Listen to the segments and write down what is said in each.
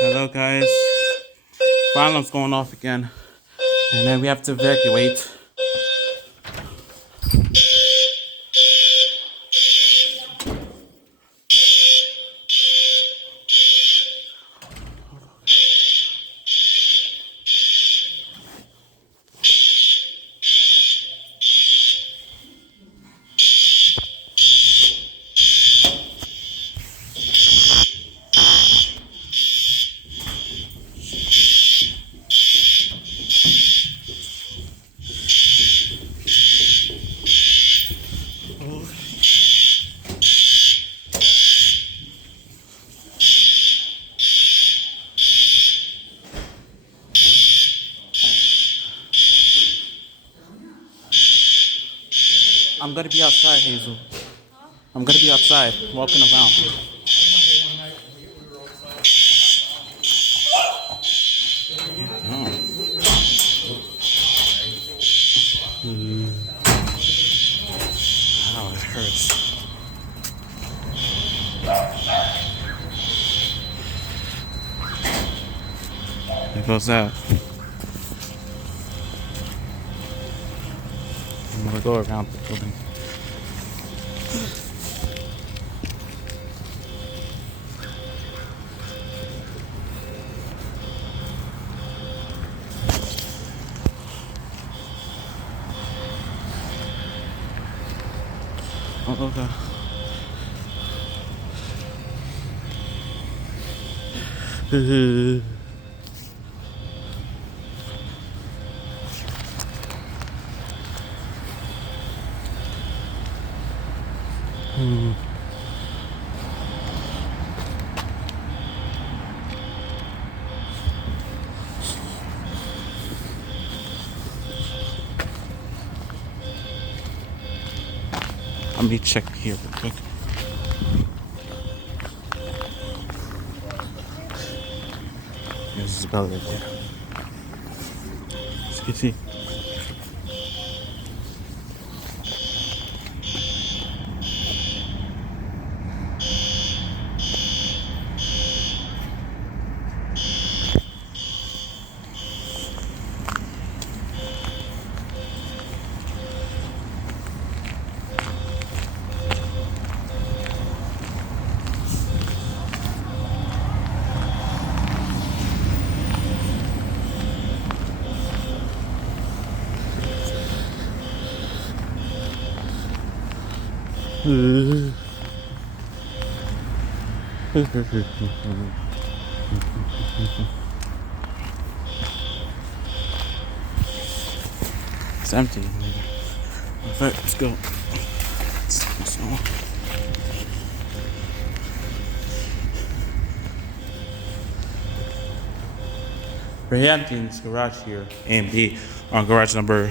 Hello, guys. Fire alarm's going off again, and then we have to evacuate. I'm gonna be outside, Hazel. I'm gonna be outside, walking around. Oh, it hurts. There goes that. I'm gonna go around the building. Oh, okay. Let me check here real quick. This is about right there. As you can see. It's empty. Alright, let's go. We're empty in this garage here, A and B, on garage number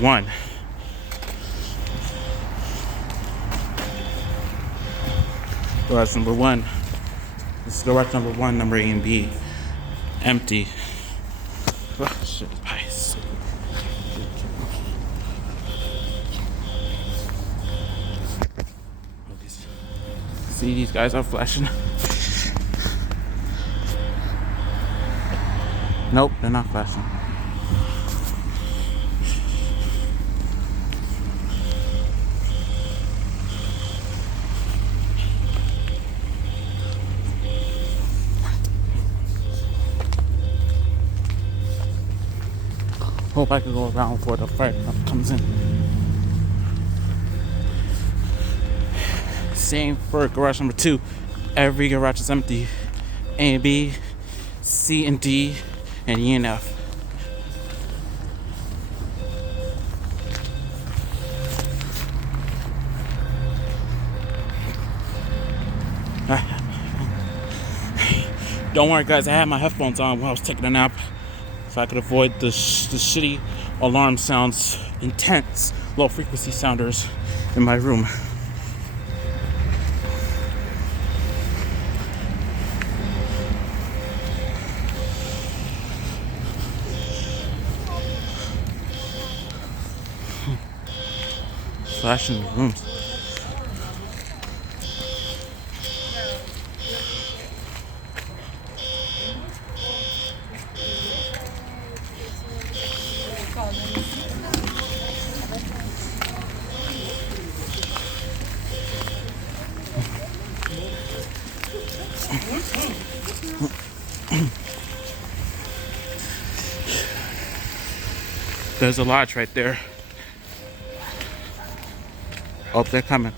one. Garage number one. This is garage number one, number A and B. Empty. Oh, shit, nice. See, these guys are flashing. Nope, they're not flashing. Hope I can go around before the fire truck comes in. Same for garage number two. Every garage is empty. A and B, C and D, and E and F. Don't worry, guys. I had my headphones on while I was taking a nap, so I could avoid the shitty alarm sounds, intense low frequency sounders in my room. Flashing in the rooms. There's a lodge right there. Oh, they're coming.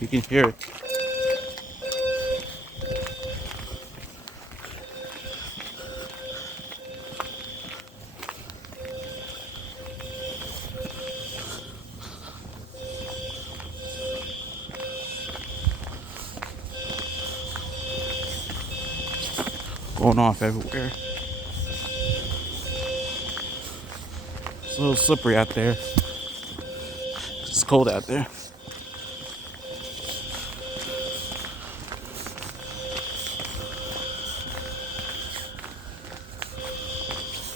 You can hear it. Going off everywhere. It's a little slippery out there. It's cold out there.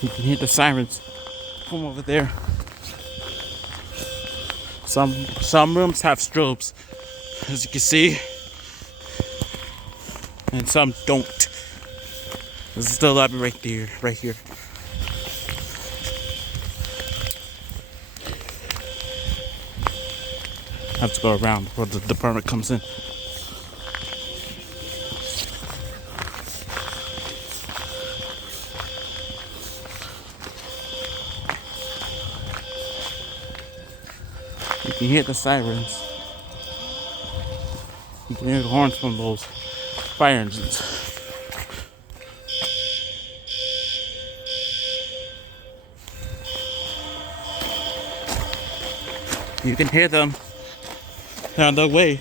You can hear the sirens from over there. Some rooms have strobes, as you can see, and some don't. This is the lobby right there, right here. I have to go around before the department comes in. You can hear the sirens. You can hear the horns from those fire engines. You can hear them. They're on their way.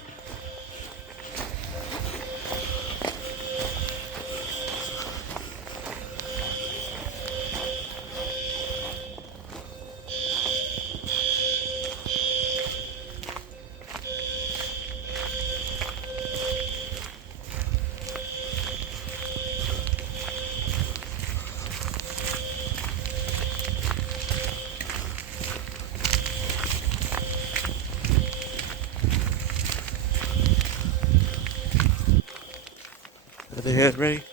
Are they head ready?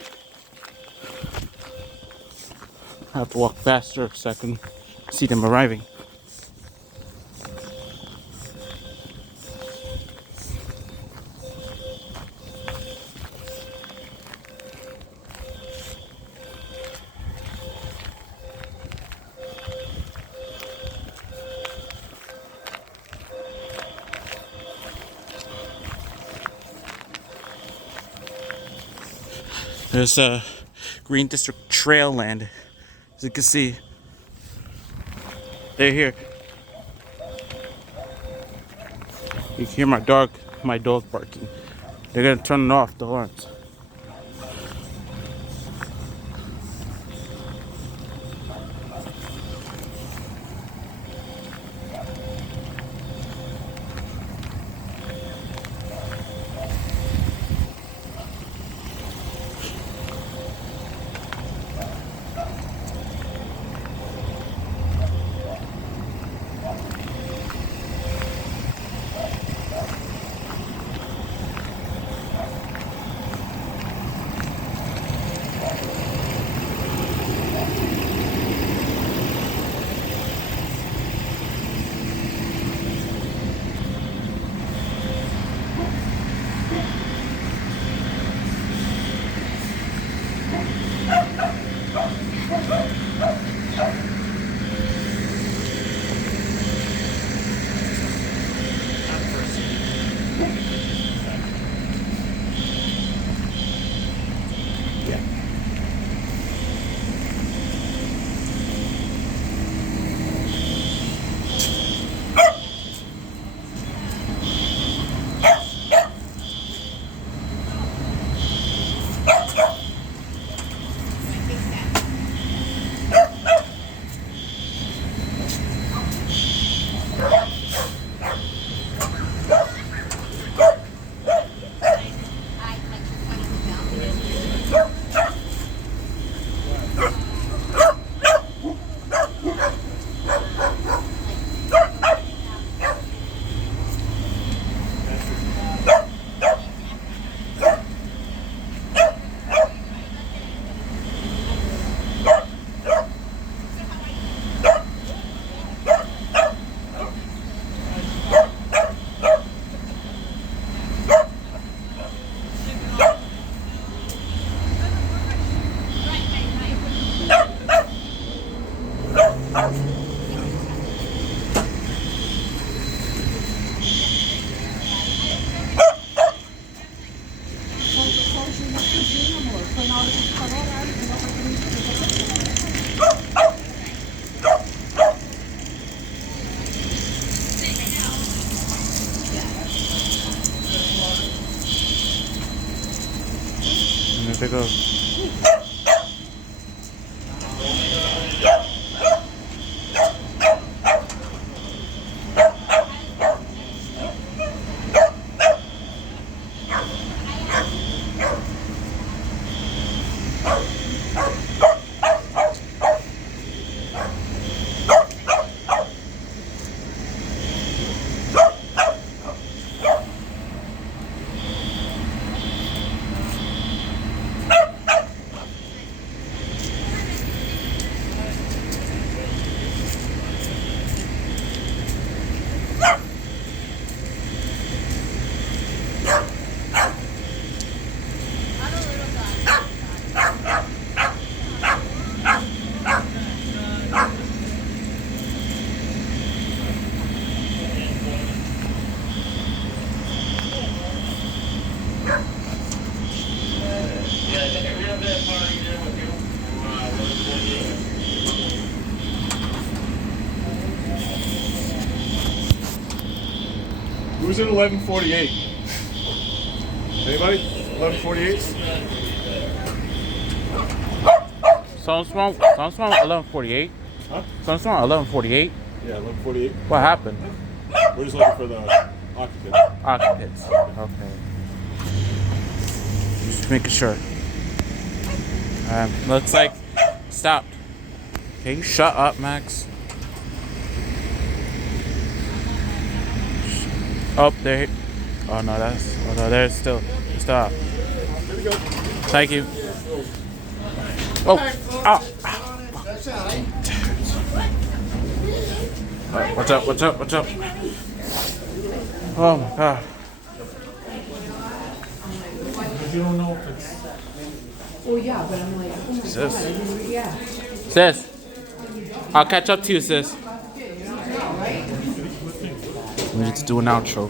I have to walk faster so I can see them arriving. There's a Green District trail land. As you can see, they're here. You can hear my dog barking. They're gonna turn off the horns. it go. Who's in 1148? Anybody? 1148? Someone's wrong 1148. Huh? Someone's wrong 1148. Yeah, 1148. What happened? We're just looking for the occupant. Occupants. Okay. Just making sure. Looks like stopped. Can you shut up, Max? Oh, there. Oh no, that's. Oh no, there's still. Stop. Here we go. Thank you. Oh. Oh. What's up? What's up? What's up? Oh my god. You don't know if it's. Well, yeah, but I'm like, oh my Sis. God, I didn't, yeah. Sis. I'll catch up to you, sis. We need to do an outro.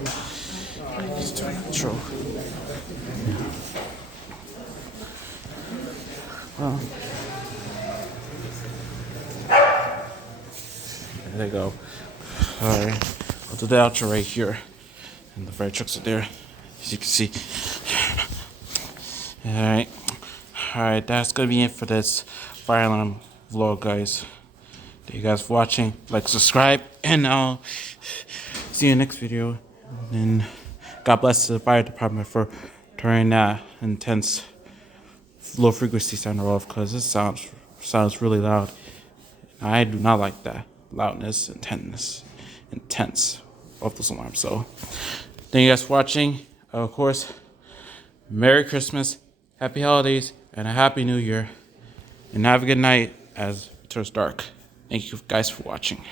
Let's do an outro. Well. There they go. Alright. I'll do the outro right here. And the fire trucks are there. As you can see. Alright. Alright, that's gonna be it for this fire alarm vlog, guys. Thank you guys for watching. Like, subscribe, and I'll see you in the next video. And God bless the fire department for turning that intense low frequency sounder off, because this sounds really loud. I do not like that loudness, intense of those alarms. So thank you guys for watching. Of course, Merry Christmas, Happy Holidays, and a Happy New Year. And have a good night as it turns dark. Thank you guys for watching.